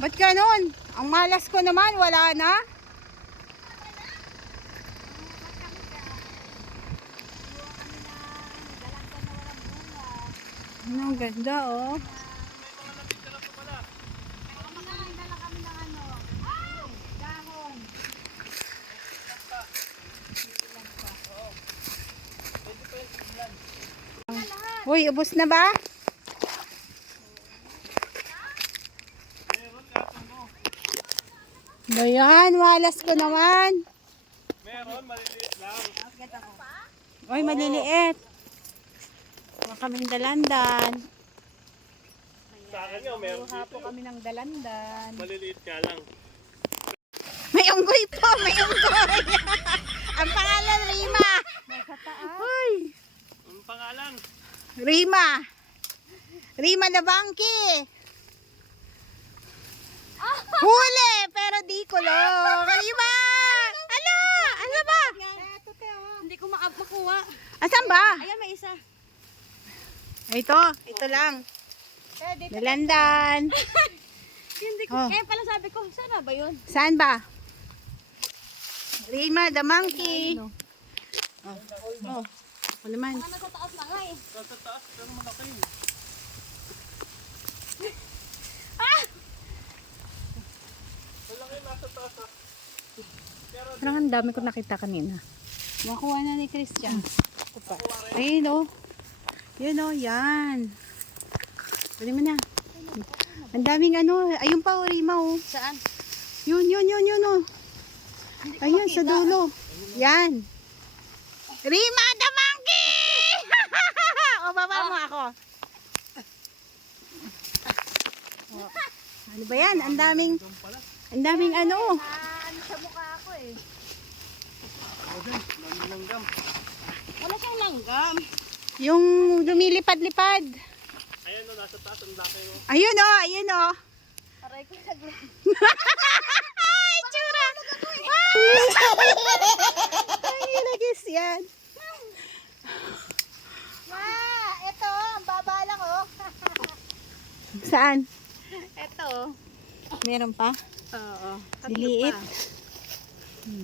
Ba't ganun? Ang malas ko naman, wala na. Ano, ganda oh. Uy, ubos na ba? Bayan, walas ko naman. Meron, maliliit lang. Uy, maliliit. Huwag kaming dalandan. Sa akin nga, meron Kuha po dito. kami ng dalandan. Maliliit ka lang. May unggoy po, may unggoy. Ang pangalan, Rima. Uy, Ang pangalan? Rima. Rima na bangki. Huli, pero di kulong. Rima! Ala! Ano ba? Hindi ko maka- makuha. Asan ba? Ayan, may isa. Ito, ito lang. Dalandan. Hindi ko. Oh. Kaya pala sabi ko, saan na ba yun? Saan ba? Rima the monkey. Oh. Oh. Ako naman. Mga nasa taas na nga eh. Nasa taas, pero malaki. Malaki nasa taas ah. Parang ang dami ko nakita kanina. Makuha na ni Christian. Ito pa. Ayun o. Yun o, yan. Pwede mo na. Ang daming ano. Ayun pa o, Rima o. Saan? Yun, yun, yun, yun o. Ayun, sa dulo. Yan. Rima the monkey! o, baba mo ako. O, Ano ba yan? Ang daming, ang daming ano. Ano sa mukha ako eh. Nananggam. Wala siyang langgam. Yung lumilipad-lipad. Ayan o, nasa taas. Ang laki o. Ayun o, ayun o. Aray ko saglit. Ay, tsura! Ay, nilagis yan. Ma, ito, ang baba lang oh. Saan? Ito. Meron pa? Oo. Liliit.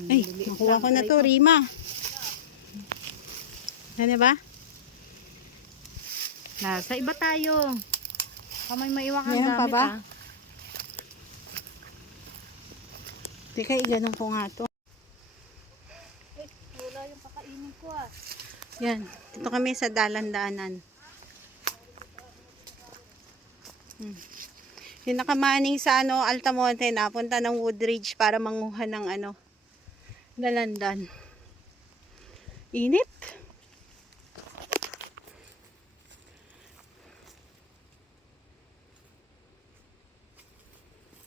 Ay, nakuha ko na to, Rima. Ano ba? Nasa iba tayo. Kamay maiwakan Meron pa gamit ba? ah. Teka, iganong ko nga to. Eh, wala yung kakainin ko ah. Yan. Dito kami sa dalan-daanan. Hmm. Yung nakamaning sa ano, Altamonte, napunta ng Woodridge para manguha ng ano, dalandan. Init.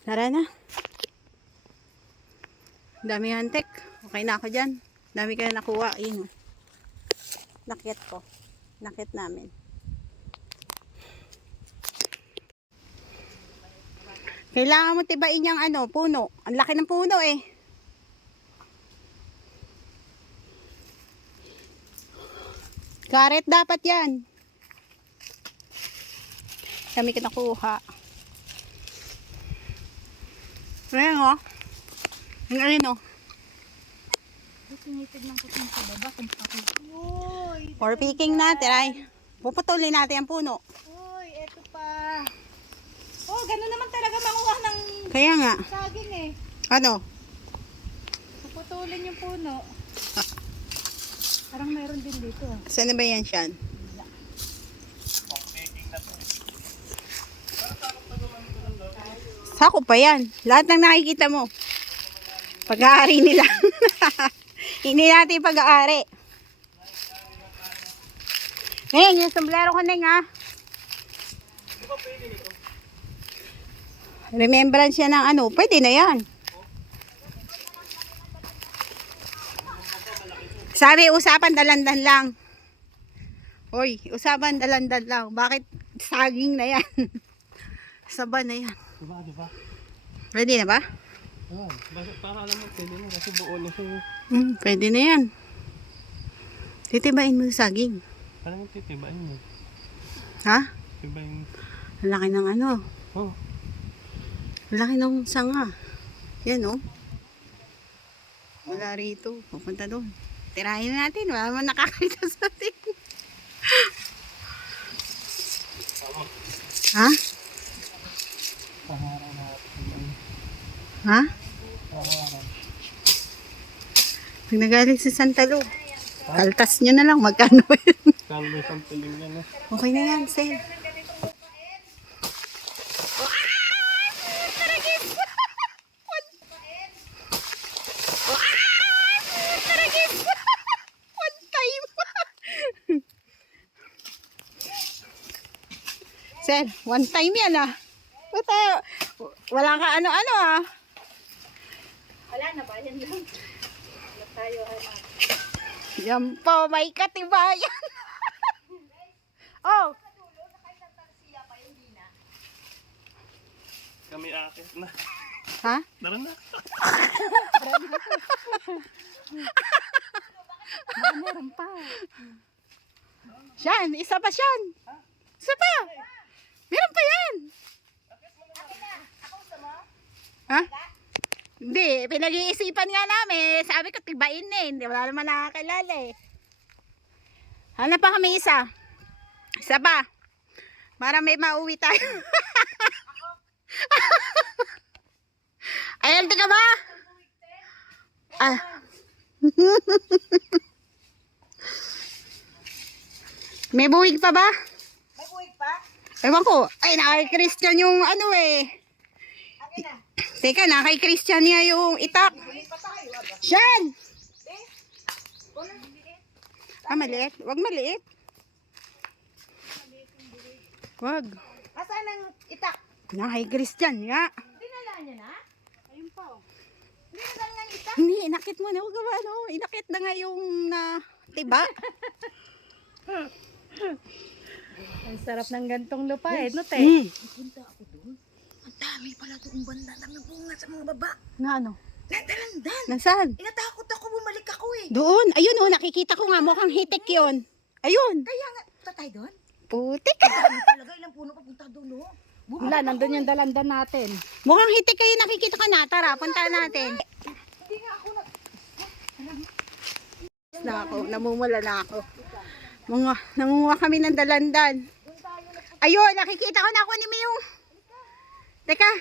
Tara na. Dami hantek. Okay na ako dyan. Dami kayo nakuha. Ayun. Nakit ko. Nakit namin. Kailangan mo tibain yung ano, puno. Ang laki ng puno eh. Karet dapat yan. Kami kinakuha. Ayan o. Ang ayun o. Tinitignan ko kung sa baba kung. Uy, For picking natin ay. Puputulin natin ang puno. uy, eto pa. Oh, ganun naman talaga manguha ng Kaya nga. saging eh. Ano? Puputulin yung puno. Parang mayroon din dito. Saan ba yan siyan? Sako pa yan. Lahat ng nakikita mo. Pag-aari nila. Hindi natin pag-aari. Neng, yung sombrero ko, Neng, ha? Remembrance yan ng ano. Pwede na yan. Sabi, usapan dalandan lang. Hoy, usapan dalandan lang. Bakit saging na yan? Saba na yan. Diba, diba? Ready na ba? Bakit para alam mo, pwede na kasi buo na siya. Hmm, pwede na yan. Titibain mo sa saging. Parang titibain mo. Ha? Tibain. Ang laki ng ano. Oh, Laki ng sanga. Yan oh. Wala rito. Pupunta doon. Tirahin na natin. Wala naman nakakita sa atin. ha? Ha? Pag nagaling si Santa Lu, kaltas nyo na lang. Magkano yun? Eh. Okay na yan, Sel. One time. Sel, one time yan ah. Tayo? Wala ka ano-ano ah. Wala na ba? Yan lang. Wala tayo, ano. Yan po, may katibayan. oh, Kami akit na. ha? Tara na. Meron pa. Siyan, isa pa siyan. Isa pa. Meron pa yan. Ha? Hindi, pinag-iisipan nga namin. Sabi ko, tibain na eh. Hindi, wala naman nakakilala eh. Hanap pa kami isa. Isa pa. Para may mauwi tayo. Ayan, ka ba? Ah. may buwig pa ba? Ewan ko. Ay, nakay-Christian yung ano eh. Akin na. Teka, nakay-Christian niya yung itak. Eh? Wala. Ah, maliit. Wag maliit. Wag. Asan ang itak? Nakay-Christian nga. Dinala niya na? Ayun pa oh. Dinala niya ang itak? Hindi, inakit mo na. Huwag ka ba, ano? Inakit na nga yung na tiba. Ang sarap ng gantong lupa eh, no te? Hmm. Punta ako doon. Ang dami pala doon banda. Ang dami bunga sa mga baba. Na ano? Nandalandan. Nasaan? Inatakot ako bumalik ako eh. Doon. Ayun oh, nakikita ko nga. Mukhang hitik yon. Ayun. Kaya nga, tatay doon? Putik. Dami talaga ilang puno papunta doon oh. Wala, nandun yung dalandan natin. Mukhang hitik kayo nakikita ko na. Tara, punta natin. Hindi nga ako nag... na ako, namumula na ako. Mga, nangunguha kami ng dalandan. Ayun, nakikita ko na kunin mo yung... Teka,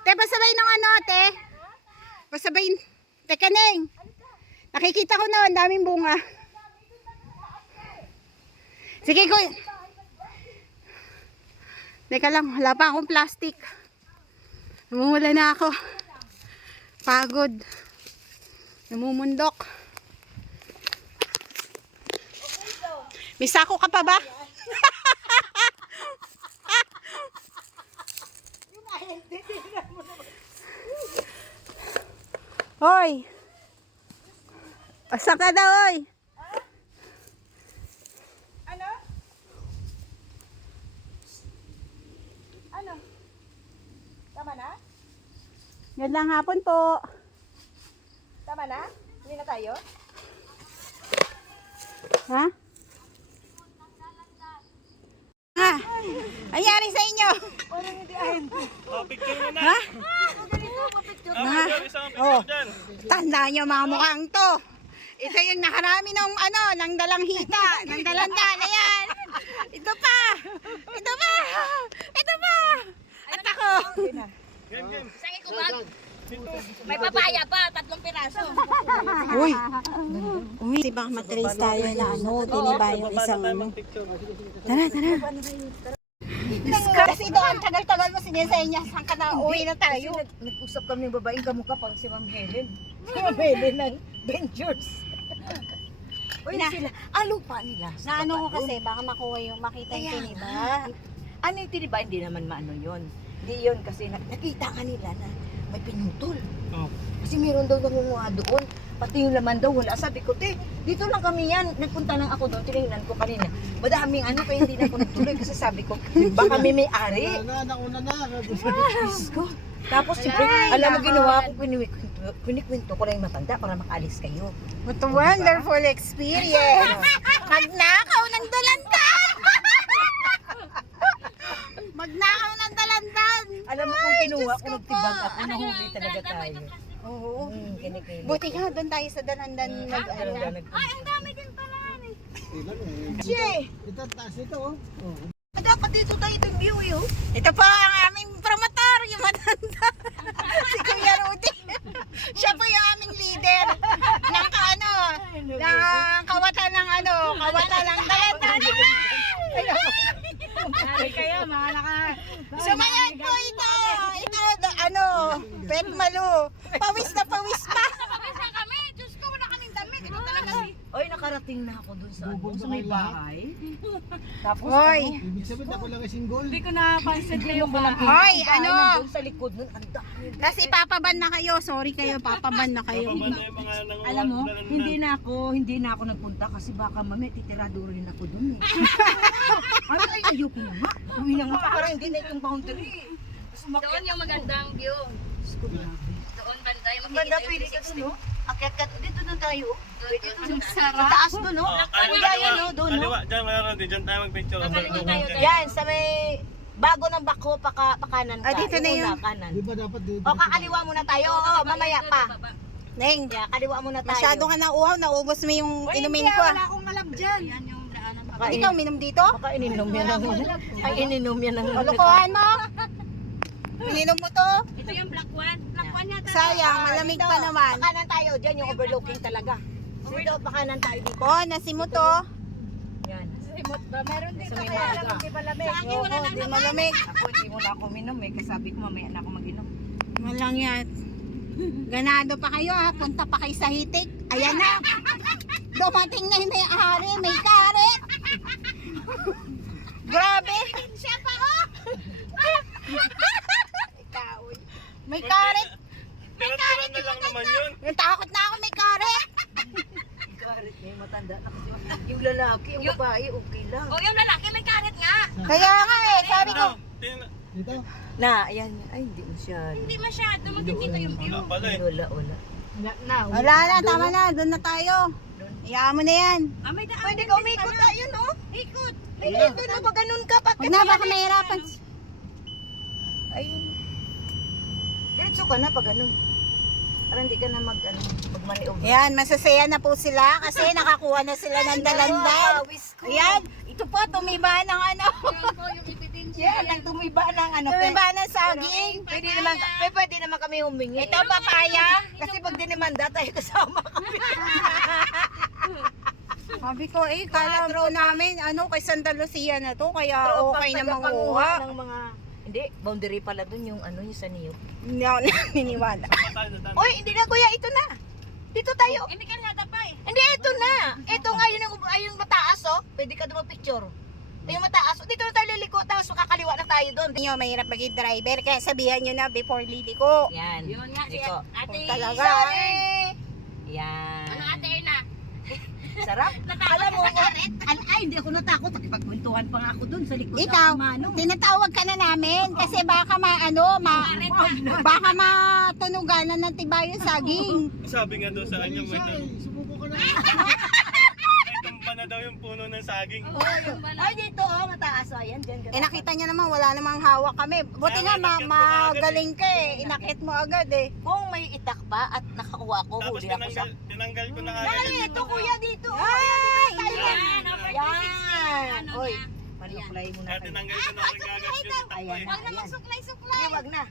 te, pasabay ng ano, te. Pasabay, teka, Neng. Nakikita ko na, ang daming bunga. Sige, ko. Teka lang, wala pa akong plastic. Namumula na ako. Pagod. Namumundok. May sako ka pa ba? Hoy! Asa ka daw, oy! Ano? Ano? Tama na? Yan lang hapon po. Tama na? Hindi na tayo? Ha? Ha? Anyari sa inyo? Parang hindi ahin. Oh, picture mo na. Ha? Ah, isang picture Oh. Tandaan nyo mga mukhang to. Ito yung nakarami ng ano, ng dalang hita, ng dalandan. Ayan. Ito pa. Ito pa. Ito pa. At ako. Game, game. May papaya pa, tatlong piraso. Uy. Uy, di ba matrace tayo na ano, diniba yung isang ano. Tara, tara. Kasi doon, tagal-tagal mo sinisenya, saan ka na uwi na tayo. Nag- Nag-usap kami ng babaeng kamukha pang si Ma'am Helen. Si Ma'am Helen ng Ventures. Uy, Na- sila. Ah, lupa nila. Na ano ko kasi, baka makuha yung makita yung Kaya tiniba. Ano yung tiniba? Hindi naman maano yun. Hindi yun kasi na- nakita ka nila na may pinutol. Oh. Kasi meron daw nangunguha doon. Pati yung laman daw wala. Sabi ko, te, dito lang kami yan. Nagpunta lang ako doon. Tinignan ko kanina. Madaming ano, kaya hindi na ako nagtuloy. Kasi sabi ko, baka may may-ari. Na, nauna na. Diyos ko. Tapos, siyempre, alam mo ginawa ko, kinikwento, kinikwento ko lang yung matanda para makaalis kayo. What a wonderful experience. Magnakaw ng dalandan. Magnakaw ng dalandan. Alam mo kung kinuha ko nagtibag ako, nahuli talaga tayo. Oo. Hmm, kinikili. Buti nga doon tayo sa dalandan nag ano. Ay, ang dami din pala. eh. Ito, taas ito oh. Dapat dito tayo itong view yun. Ito po ang aming promotor, yung matanda. si Kuya Rudy. Siya po yung aming leader ng kaano, ng kawatan ng ano, kawatan ng dalandan. Ay, kayo, mga naka... Sumayan po ito. Ito, ano, pet malu. Pawis na pawis pa. Oy, nakarating na ako dun sa, ano, sa may bahay. Tapos Hoy, Ibig sabihin ako lang kasing goal. hoy, ano? Sa likod nun, ang dami. Tapos ipapaban na kayo. Sorry kayo, papaban na kayo. Paano yung mga nang Alam mo, hindi na ako, hindi na ako nagpunta kasi baka mamaya titirado rin ako dun eh. ay, ay, ayoko na nga. Uwi na nga para hindi na itong boundary. Doon yung magandang view. Doon banda yung Ang ganda, pwede ka dun, no? Akyat ka, dito dun tayo. Pwede dun. Sa Sarap. taas dun, no? Kuya, yan, no? Doon, no? Kaliwa, dyan meron din. Dyan tayo mag-picture. Nakaliwa tayo tayo. Yan, sa may bago ng bako, paka, pakanan ka. Ah, dito na Yung yun. una, kanan. Di ba dapat dito? O, kakaliwa muna tayo. Oo, mamaya pa. Neng, Yeah, kaliwa muna tayo. masyado ka na uhaw. Naubos mo yung inumin ko. ah. akong malab dyan. Yan yung daanan pa. Ikaw, minom dito? baka ininom yan ng... Ay, ininom yan ng... Kalokohan mo? Ininom mo to? Ito yung black one. Black one yata. Sayang, malamig pa naman. Pakanan tayo, dyan yung overlooking talaga. Dito, pakanan tayo dito. Oh, nasi mo to. Yan. Meron Sa may maga. Sa akin wala nang di malamig. Ako, hindi mo na ako minom eh. Kasi sabi ko mamaya na ako mag-inom. Walang yan. Ganado pa kayo ha. Punta pa kayo sa hitik. Ayan na. Dumating na yung may-ari. May karet. Siya pa oh. Ikaw. May karet. Tira-tira na lang naman yun. Natakot na ako may karet. Karit eh, matanda na kasi. Yung lalaki, yung babae, okay lang. Oh, yung lalaki may karet nga. Kaya nga eh. Sabi ko. Ano? Tingnan- Dito? Na, ayan. Ay, hindi masyado. Hindi masyado. Magkikita yung view. Wala pala eh. Wala, wala. Wala na. Tama na. Doon na tayo. Iyaan mo na yan. Ah, may daan. Pwede ka umikot tayo, no? Ikot. Ay, dito na ba ganun ka? Pag Huwag na. Baka mahirapan. Ayun. Diretso ka na pag ganun. Para hindi ka na mag, ano, magmaniover. Yan. Masasaya na po sila. Kasi nakakuha na sila ng dalandan. Ayan. Ito po. Tumiba ng ano. Yan po yung. Yan, ang tumiba ng ano. Tumiba ng saging. Pwede naman, pwede, pwede naman kami humingi. Ito papaya. Kasi pag dinimanda tayo kasama kami. Sabi ko, eh, kala bro namin, ano, kay Santa Lucia na to, kaya okay na manguha. ng mga hindi, boundary pala dun yung ano yung sa niyo. Hindi ako naniniwala. Oy, hindi na kuya, ito na. Dito tayo. Hindi ka nata pa eh. Hindi, ito na. Ito nga yun yung, mataas oh. Pwede ka doon picture. Ito yung mataas. oh. Dito na tayo liliko, tapos makakaliwa na tayo doon. Nyo, mahirap maging driver, kaya sabihan nyo na before liliko. Yan. Yun nga Liko. ate. Kung talaga. Sorry. Yan. Ano ate Erna? Sarap. Natakot Alam mo, karet? al- ay, hindi ako natakot. Nakipagkwentuhan pa nga ako doon sa likod Ikaw, ng mano. tinatawag ka na namin, kasi baka ma, ano, ma, baka matunuganan ng tiba yung saging. Sabi nga doon sa kanya, may Subuko ka na. Ay, daw yung puno ng saging. Oo, yung bala. Ay, dito oh, mataas. Oh, ayan, dyan. Eh, nakita nyo naman, wala namang hawak kami. Buti nga, ma, magaling ka eh. Inakit mo agad eh. Kung may itak pa at nakakuha ko, Tapos huli ako sa... tinanggal, tinanggal ko na kagad. Ay, yung- ito kuya dito. Ay! Yan, Yan. Ano Oy, niya? manuklay mo na kayo. tinanggal ko na ko Ayan eh. na, ayan. Suklay-suklay. Ay, wag na.